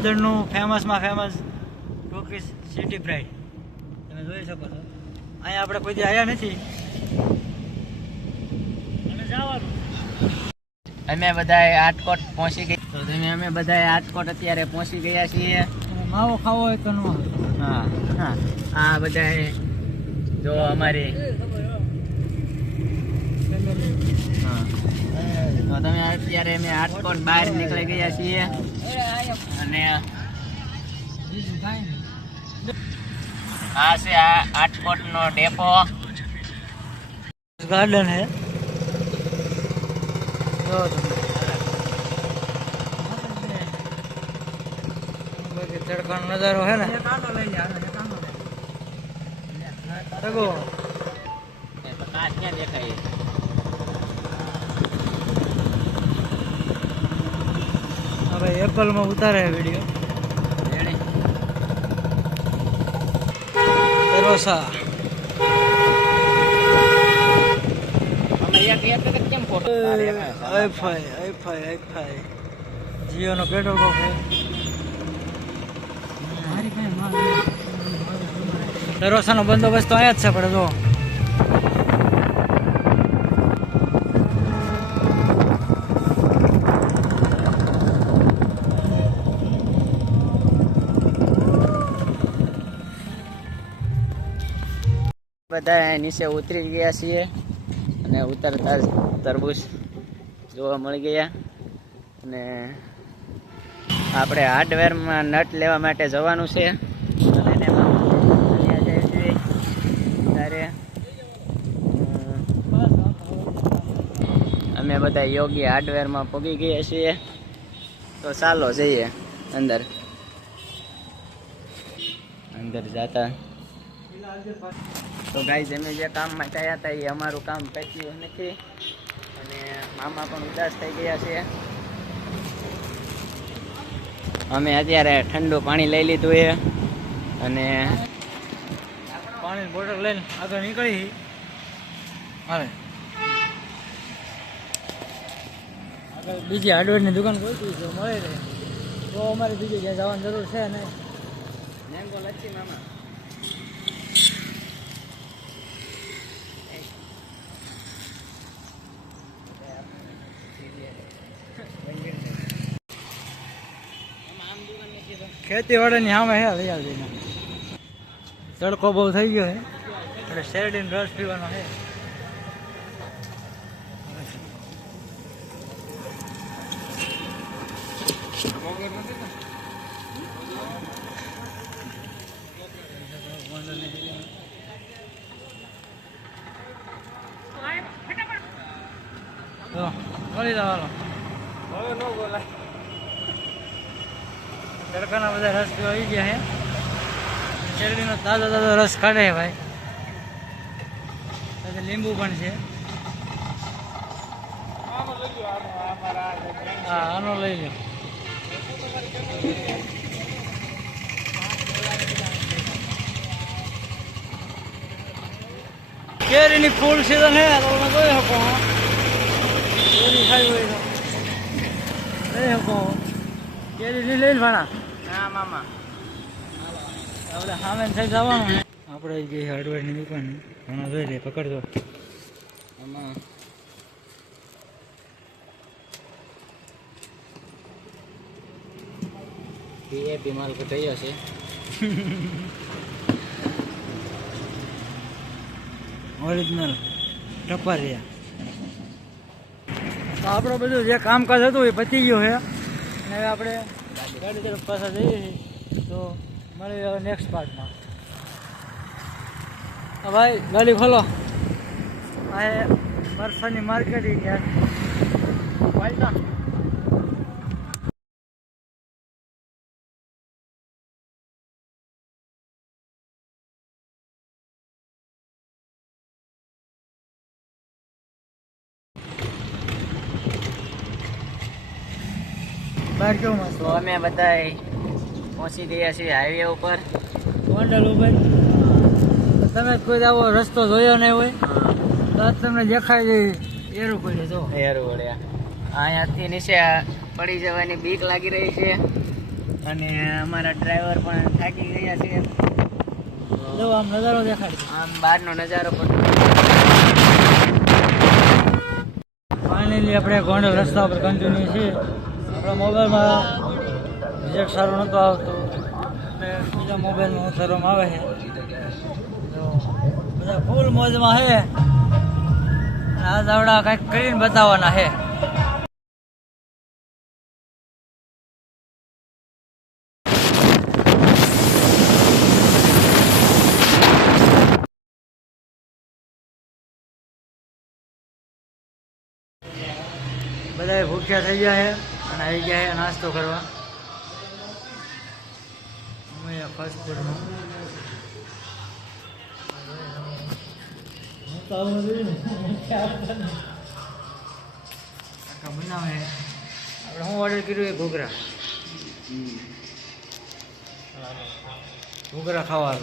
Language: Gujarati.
જસદણનું ફેમસમાં ફેમસ ટોકીઝ સિટી પ્રાઇડ તમે જોઈ શકો છો. અહીંયા આપણે કોઈ દી આવ્યા નથી અને જવાનું. અમે બધાએ આટકોટ પહોંચી ગયા. તો અમે બધાએ આટકોટ અત્યારે પહોંચી ગયા છીએ. માવો ખાવો હોય તો નો. હા હા આ બધાએ જો અમારી હા તો તમે અત્યારે અમે આટકોટ બહાર નીકળી ગયા છીએ અને આ છે આ આટકોટ નો ડેપો. ગાર્ડન હે જો તડકાનો નજારો હે ને સગો કાચ ક્યાં દેખાય. હવે એપલમાં ઉતારે વિડીયો તરોસા કેમ ફોટો આઈફાઈ જીઓનો પેટ્રોલ પંપ છે. તરોસાનો બંદોબસ્ત તો અહીંયા જ છે પડે જો. બધા નીચે ઉતરી ગયા છીએ અને ઉતરતા જ તરબૂચ જોવા મળી ગયા. અને આપણે હાર્ડવેરમાં નટ લેવા માટે જવાનું છે. ત્યારે અમે બધા યોગી હાર્ડવેરમાં પહોંચી ગયા છીએ. તો ચાલો જઈએ અંદર જતા. તો ગાઈઝ અમે જે કામ માટે આવ્યા હતા એ અમારું કામ પત્યું નથી અને મામા પણ ઉદાસ થઈ ગયા છે. અમે અત્યારે ઠંડુ પાણી લઈ લીધું છે અને પાણીની બોટલ લઈને આગળ નીકળી. હાલે આગળ બીજી હાર્ડવેરની દુકાન ખોલતી છે મળે રહે તો અમારે બીજી ક્યાં જવાની જરૂર છે ને. મેંગો લચ્છી મામા ખેતીવાડીની સામે હે હરિયાળીને. તડકો બહુ થઈ ગયો છે એટલે શેરડીનો રસ પીવાનો છે. મળી જવાનો હવે ન બોલાય. તડકાના બધા રસ પીવા આવી ગયા છે. શેરડીનો તાજો તાજો રસ કાઢે છે ભાઈ. સાથે લીંબુ પણ છે. હા આનો લઈ લો. કેરીની ફૂલ સીઝન છે તો તમે જોઈ શકો. કેરી ખાઈ હોય તો લઈ શકો. કેરી લઈ લઈને ભાણા. હા મામા આપણે સામે થઈ જવાનું. આપણે ગઈ હાર્ડવેરની દુકાન ઘણા જોઈ લે પકડજો. આમાં પીએપી માલ કટાયો છે. ઓરિજિનલ ટપારિયા. તો આપણું બધું જે કામકાજ હતું એ પતી ગયું છે અને હવે આપણે ગાડી તરફ પાછા જઈએ છીએ. તો મળીએ હવે નેક્સ્ટ પાર્ટમાં. હા ભાઈ ગાડી ખોલો. આ મરસાની માર્કેટ યાર વાયદા. બહાર કેવું મસ્ત. તો અમે બધા પહોંચી ગયા છીએ હાઈવે ઉપર. ગોંડલ ઉપર. તમે કોઈ આવો રસ્તો જોયો નહીં હોય તો તમને દેખાય જાય એરું પડે જો. એરું વળ્યા અહીંયાથી નીચે પડી જવાની બીક લાગી રહી છે. અને અમારા ડ્રાઈવર પણ થાકી ગયા છે. જો આમ નજારો દેખાડી. આમ બહારનો નજારો પણ ફાઇનલી આપણે ગોંડલ રસ્તા પર કન્ટિન્યુ છે. આપણા મોબાઈલમાં રિઝલ્ટ સારું નહોતું આવતું એટલે બીજા મોબાઈલમાં ઉતારવામાં આવે છે. જો બધા ફૂલ મોજમાં છે. આ દાવડા કંઈક કરીને બતાવવાના છે. બધા ભૂખ્યા થઈ ગયા છે અને આવી ગયા છે નાસ્તો કરવા. અમે ફાસ્ટ ફૂડમાં બનાવે. આપણે હું ઓર્ડર કર્યું એ ઘૂઘરા. ઘૂઘરા ખાવા.